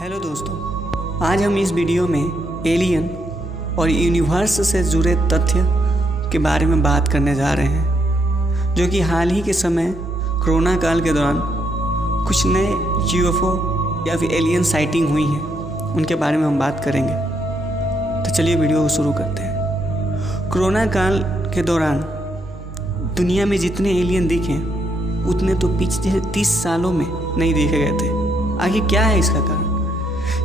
Hello दोस्तों, आज हम इस वीडियो में एलियन और यूनिवर्स से जुड़े तथ्य के बारे में बात करने जा रहे हैं, जो कि हाल ही के समय कोरोना काल के दौरान कुछ नए यूएफओ या फिर एलियन साइटिंग हुई हैं, उनके बारे में हम बात करेंगे। तो चलिए वीडियो को शुरू करते हैं। कोरोना काल के दौरान दुनिया में जितने एलियन दिखे उतने तो पिछले 30 सालों में नहीं देखे गए थे। आखिर क्या है इसका कारण?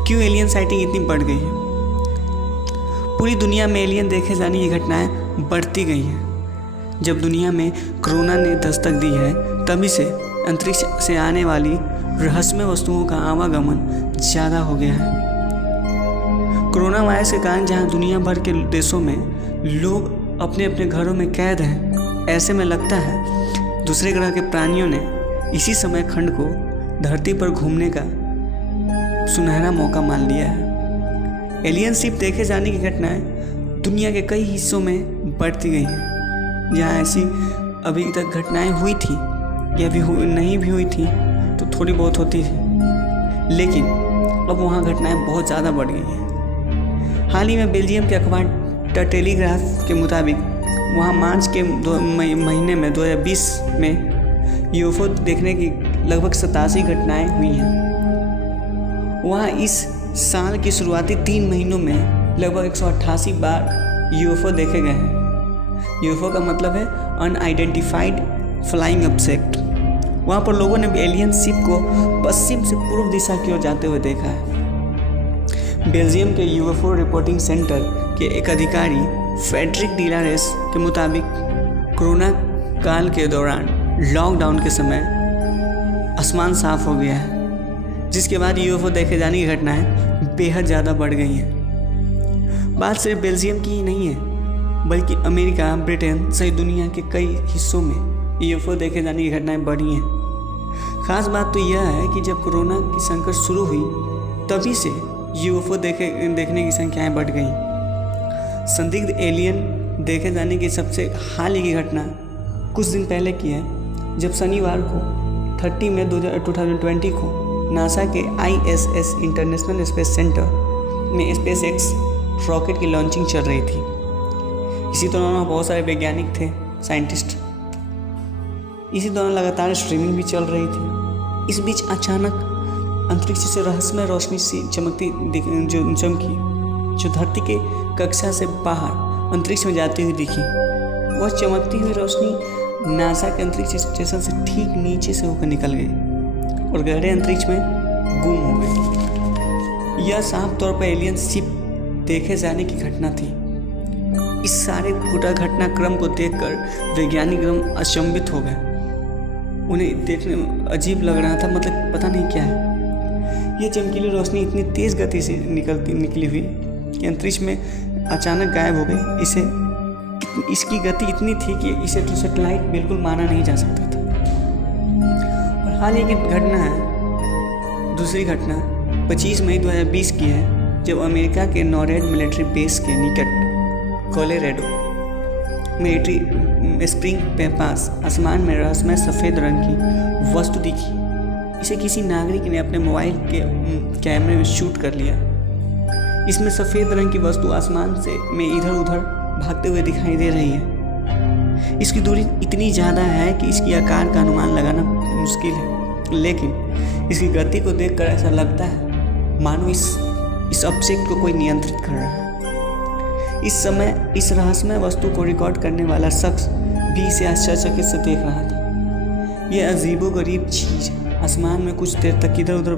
क्यों एलियन साइटिंग इतनी बढ़ गई है? पूरी दुनिया में एलियन देखे जाने की घटनाएं बढ़ती गई हैं। जब दुनिया में कोरोना ने दस्तक दी है, तभी से अंतरिक्ष से आने वाली रहस्यमय वस्तुओं का आवागमन ज़्यादा हो गया है। कोरोना वायरस के कारण जहां दुनिया भर के देशों में लोग अपने अपने घरों में कैद हैं, ऐसे में लगता है दूसरे ग्रह के प्राणियों ने इसी समय खंड को धरती पर घूमने का सुनहरा मौका मान लिया है। एलियन शिप देखे जाने की घटनाएं दुनिया के कई हिस्सों में बढ़ती गई हैं। जहाँ ऐसी अभी तक घटनाएं हुई थी या नहीं भी हुई थी तो थोड़ी बहुत होती थी, लेकिन अब वहाँ घटनाएं बहुत ज़्यादा बढ़ गई हैं। हाल ही में बेल्जियम के अखबार द टेलीग्राफ के मुताबिक वहाँ मार्च के महीने में 2020 में यूएफओ देखने की लगभग 87 घटनाएं हुई हैं। वहाँ इस साल की शुरुआती 3 महीनों में लगभग 188 बार यूएफओ देखे गए हैं। यूएफओ का मतलब है अनआइडेंटिफाइड फ्लाइंग ऑब्जेक्ट। वहाँ पर लोगों ने एलियन शिप को पश्चिम से पूर्व दिशा की ओर जाते हुए देखा है। बेल्जियम के यूएफओ रिपोर्टिंग सेंटर के एक अधिकारी फ्रेडरिक डिलारेस के मुताबिक कोरोना काल के दौरान लॉकडाउन के समय आसमान साफ हो गया है, जिसके बाद यूएफओ देखे जाने की घटनाएं बेहद ज़्यादा बढ़ गई हैं। बात सिर्फ बेल्जियम की ही नहीं है, बल्कि अमेरिका, ब्रिटेन सहित दुनिया के कई हिस्सों में यूएफओ देखे जाने की घटनाएं बढ़ी हैं। खास बात तो यह है कि जब कोरोना की संकट शुरू हुई, तभी से यूएफओ देखने की संख्याएं बढ़ गईं। संदिग्ध एलियन देखे जाने की सबसे हाल ही की घटना कुछ दिन पहले की है, जब शनिवार को 30 मई 2020 को नासा के ISS इंटरनेशनल स्पेस सेंटर में SpaceX रॉकेट की लॉन्चिंग चल रही थी। इसी दौरान बहुत सारे वैज्ञानिक थे, साइंटिस्ट। इसी दौरान लगातार स्ट्रीमिंग भी चल रही थी। इस बीच अचानक अंतरिक्ष से रहस्यमय रोशनी सी चमकी, जो धरती के कक्षा से बाहर अंतरिक्ष में जाती हुई दिखी। वह चमकती हुई रोशनी नासा के अंतरिक्ष स्टेशन से ठीक नीचे से होकर निकल गई और गहरे अंतरिक्ष में गुम हो गई। यह साफ तौर पर एलियन शिप देखे जाने की घटना थी। इस सारे पूरा घटनाक्रम को देखकर वैज्ञानिक एकदम अचंभित हो गए। उन्हें देखने में अजीब लग रहा था, मतलब पता नहीं क्या है। यह चमकीली रोशनी इतनी तेज गति से निकली हुई कि अंतरिक्ष में अचानक गायब हो गई। इसकी गति इतनी थी कि इसे तो सैटेलाइट बिल्कुल माना नहीं जा सकता था। और हाल ही की घटना है, दूसरी घटना 25 मई 2020 की है, जब अमेरिका के नॉरेड मिलिट्री बेस के निकट कोलोराडो मिलिट्री स्प्रिंग के पास आसमान में रहस्यमय सफ़ेद रंग की वस्तु दिखी। इसे किसी नागरिक ने अपने मोबाइल के कैमरे में शूट कर लिया। इसमें सफ़ेद रंग की वस्तु आसमान में इधर उधर भागते हुए दिखाई दे रही है। इसकी दूरी इतनी ज़्यादा है कि इसकी आकार का अनुमान लगाना मुश्किल है, लेकिन इसकी गति को देखकर ऐसा लगता है मानो इस ऑब्जेक्ट को कोई नियंत्रित कर रहा है। इस समय इस रहस्यमय वस्तु को रिकॉर्ड करने वाला शख्स भी इसे आश्चर्यचकित से देख रहा था। यह अजीबोगरीब चीज़ आसमान में कुछ देर तक इधर उधर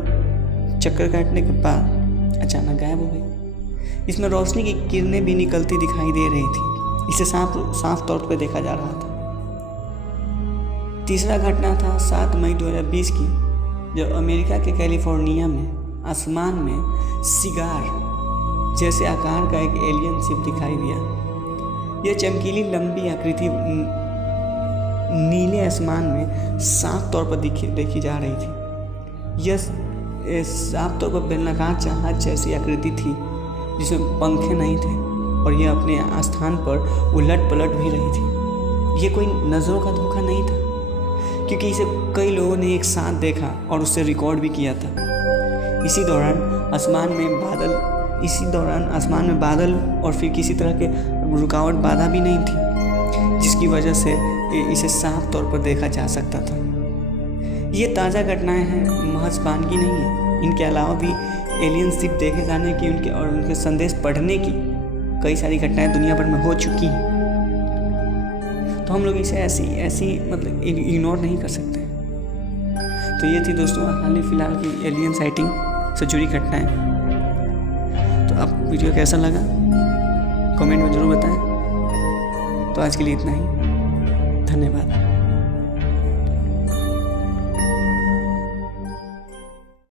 चक्कर काटने के बाद अचानक गायब हो गई। इसमें रोशनी की किरणें भी निकलती दिखाई दे रही थी। इसे साफ तौर पर देखा जा रहा था। तीसरा घटना था 7 मई 2020 की, जब अमेरिका के कैलिफोर्निया में आसमान में सिगार जैसे आकार का एक एलियन शिप दिखाई दिया। यह चमकीली लंबी आकृति नीले आसमान में साफ तौर पर देखी जा रही थी। यह साफ तौर पर बेलनाकार जहाज जैसी आकृति थी, जिसमें पंखे नहीं थे और यह अपने स्थान पर उलट पलट भी रही थी। यह कोई नज़रों का धोखा नहीं था, क्योंकि इसे कई लोगों ने एक साथ देखा और उससे रिकॉर्ड भी किया था। इसी दौरान आसमान में बादल, इसी दौरान आसमान में बादल और फिर किसी तरह के रुकावट बाधा भी नहीं थी, जिसकी वजह से इसे साफ तौर पर देखा जा सकता था। ये ताज़ा घटनाएं हैं, महज वानगी नहीं है। इनके अलावा भी एलियन शिप देखे जाने की उनके संदेश पढ़ने की कई सारी घटनाएं दुनिया भर में हो चुकी हैं। तो हम लोग इसे ऐसी मतलब इग्नोर नहीं कर सकते। तो ये थी दोस्तों हाल ही फिलहाल की एलियन साइटिंग से जुड़ी घटनाएं। तो आपको वीडियो कैसा लगा कमेंट में ज़रूर बताएं। तो आज के लिए इतना ही, धन्यवाद।